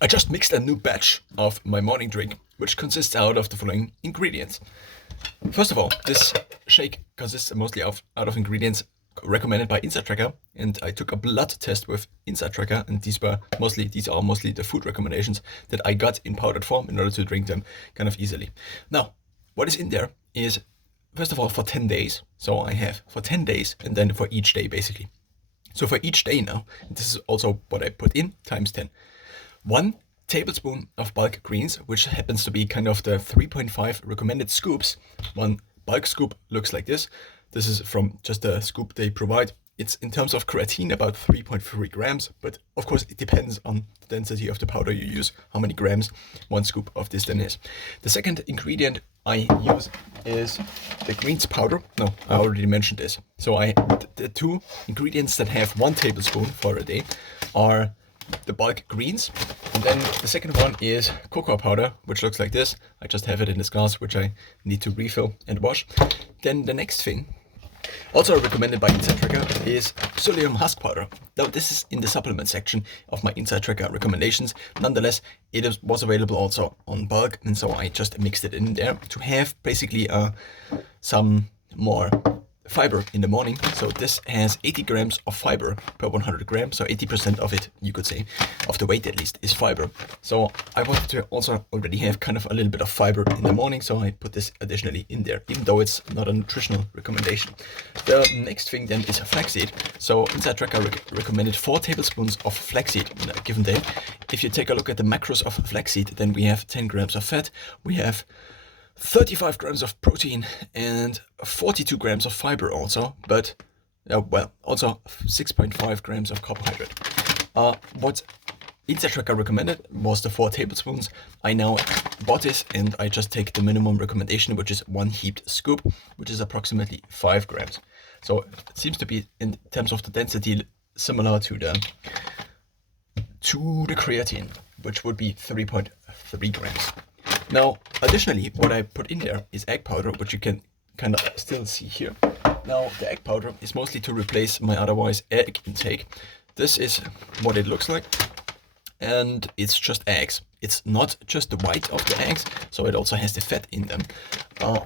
I just mixed a new batch of my morning drink, which consists out of the following ingredients. First of all, this shake consists mostly out of ingredients recommended by InsideTracker, and I took a blood test with InsideTracker, and these are mostly the food recommendations that I got in powdered form in order to drink them kind of easily. Now, what is in there is, first of all, for 10 days. So I have for 10 days, and then for each day basically. So for each day now, this is also what I put in times 10. 1 tablespoon of bulk greens, which happens to be kind of the 3.5 recommended scoops. One bulk scoop looks like this. This is from just the scoop they provide. It's in terms of creatine about 3.3 grams, but of course it depends on the density of the powder you use, how many grams one scoop of this then is. The second ingredient I use is the greens powder. No, I already mentioned this. So the two ingredients that have 1 tablespoon for a day are the bulk greens, and then the second one is cocoa powder, which looks like this. I just have it in this glass, which I need to refill and wash. Then the next thing, also recommended by InsideTracker, is psyllium husk powder. Now this is in the supplement section of my InsideTracker recommendations. Nonetheless, it was available also on bulk, and so I just mixed it in there to have basically some more fiber in the morning. So this has 80 grams of fiber per 100 grams. So 80% of it, you could say, of the weight at least, is fiber. So I wanted to also already have kind of a little bit of fiber in the morning. So I put this additionally in there, even though it's not a nutritional recommendation. The next thing then is flaxseed. So InsideTracker recommended 4 tablespoons of flaxseed in a given day. If you take a look at the macros of flaxseed, then we have 10 grams of fat. We have 35 grams of protein and 42 grams of fiber also, but also 6.5 grams of carbohydrate. What InsideTracker recommended was the 4 tablespoons. I now bought this, and I just take the minimum recommendation, which is 1 heaped scoop, which is approximately 5 grams. So it seems to be, in terms of the density, similar to the creatine, which would be 3.3 grams. Now, additionally, what I put in there is egg powder, which you can kind of still see here. Now, the egg powder is mostly to replace my otherwise egg intake. This is what it looks like, and it's just eggs. It's not just the white of the eggs, so it also has the fat in them.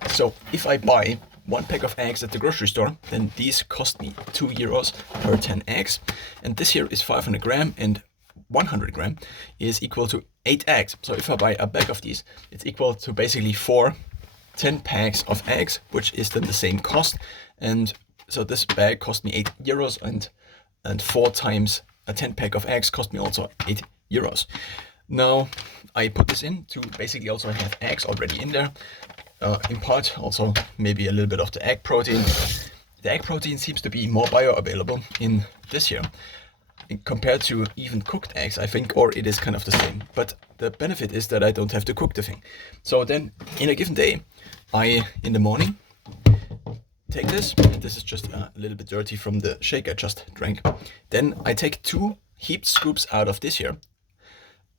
So if I buy 1 pack of eggs at the grocery store, then these cost me €2 per 10 eggs, and this here is 500 gram, and 100 gram is equal to 8 eggs. So if I buy a bag of these, it's equal to basically 4 10 packs of eggs, which is then the same cost. And so this bag cost me €8, and 4 times a 10 pack of eggs cost me also €8. Now I put this in to basically also have eggs already in there. In part also maybe a little bit of the egg protein. The egg protein seems to be more bioavailable in this here compared to even cooked eggs, I think, or it is kind of the same. But the benefit is that I don't have to cook the thing. So then in a given day, in the morning, take this. This is just a little bit dirty from the shake I just drank. Then I take 2 heaped scoops out of this here,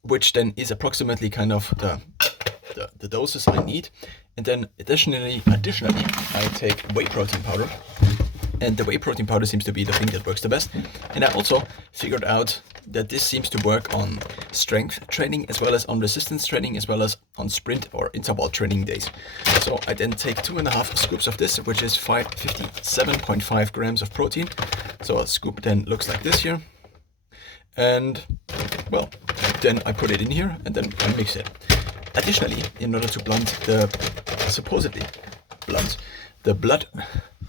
which then is approximately kind of the doses I need. And then additionally, I take whey protein powder. And the whey protein powder seems to be the thing that works the best. And I also figured out that this seems to work on strength training, as well as on resistance training, as well as on sprint or interval training days. So I then take 2.5 scoops of this, which is 57.5 grams of protein. So a scoop then looks like this here. And well, then I put it in here, and then I mix it. Additionally, in order to supposedly blunt the blood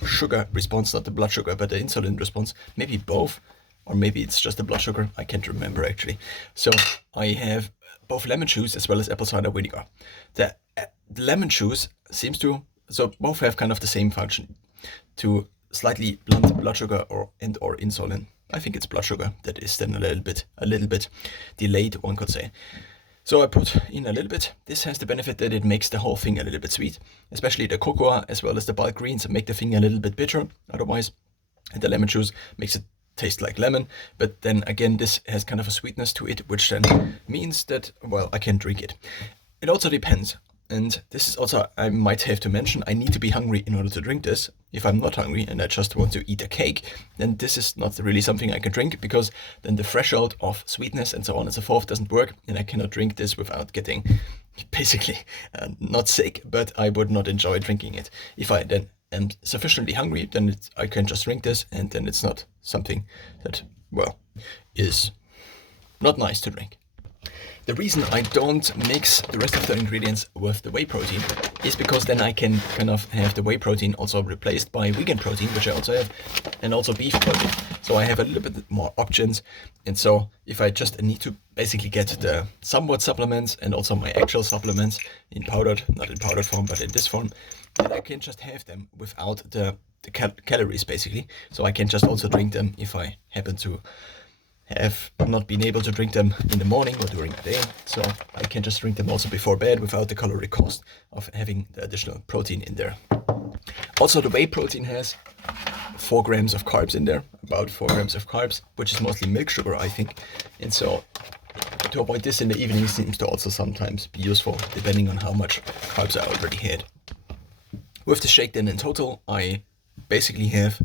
sugar response, not the blood sugar, but the insulin response, maybe both, or maybe it's just the blood sugar, I can't remember actually. So I have both lemon juice as well as apple cider vinegar. The lemon juice so both have kind of the same function, to slightly blunt blood sugar or insulin. I think it's blood sugar that is then a little bit delayed, one could say. So I put in a little bit. This has the benefit that it makes the whole thing a little bit sweet, especially the cocoa as well as the bulk greens make the thing a little bit bitter otherwise. And the lemon juice makes it taste like lemon, but then again, this has kind of a sweetness to it, which then means that, well, I can drink it. It also depends And this is also, I might have to mention, I need to be hungry in order to drink this. If I'm not hungry and I just want to eat a cake, then this is not really something I can drink, because then the threshold of sweetness and so on and so forth doesn't work, and I cannot drink this without getting basically not sick, but I would not enjoy drinking it. If I then am sufficiently hungry, then I can just drink this, and then it's not something that, well, is not nice to drink. The reason I don't mix the rest of the ingredients with the whey protein is because then I can kind of have the whey protein also replaced by vegan protein, which I also have, and also beef protein. So I have a little bit more options. And so if I just need to basically get the somewhat supplements and also my actual supplements in powdered, not in powdered form, but in this form, then I can just have them without the calories basically. So I can just also drink them if I happen to have not been able to drink them in the morning or during the day. So I can just drink them also before bed without the caloric cost of having the additional protein in there. Also, the whey protein has 4 grams of carbs in there, about 4 grams of carbs, which is mostly milk sugar, I think. And so to avoid this in the evening seems to also sometimes be useful, depending on how much carbs I already had. With the shake then in total, I basically have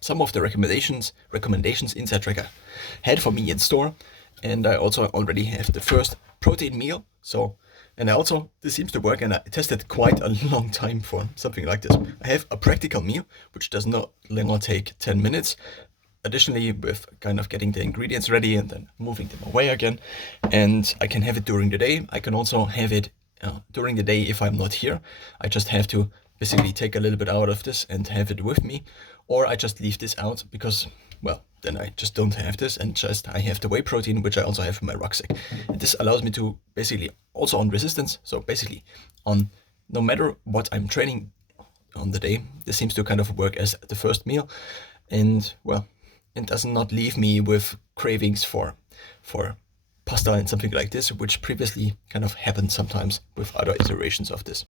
some of the recommendations Inside Tracker had for me in store, and I also already have the first protein meal. So, and also this seems to work, and I tested quite a long time for something like this. I have a practical meal which does not longer take 10 minutes. Additionally, with kind of getting the ingredients ready and then moving them away again, and I can have it during the day. I can also have it during the day if I'm not here. I just have to basically take a little bit out of this and have it with me, or I just leave this out because, well, then I just don't have this, and just I have the whey protein, which I also have in my rucksack. And this allows me to basically also on resistance, so basically on no matter what I'm training on the day, this seems to kind of work as the first meal, and well, it does not leave me with cravings for pasta and something like this, which previously kind of happened sometimes with other iterations of this.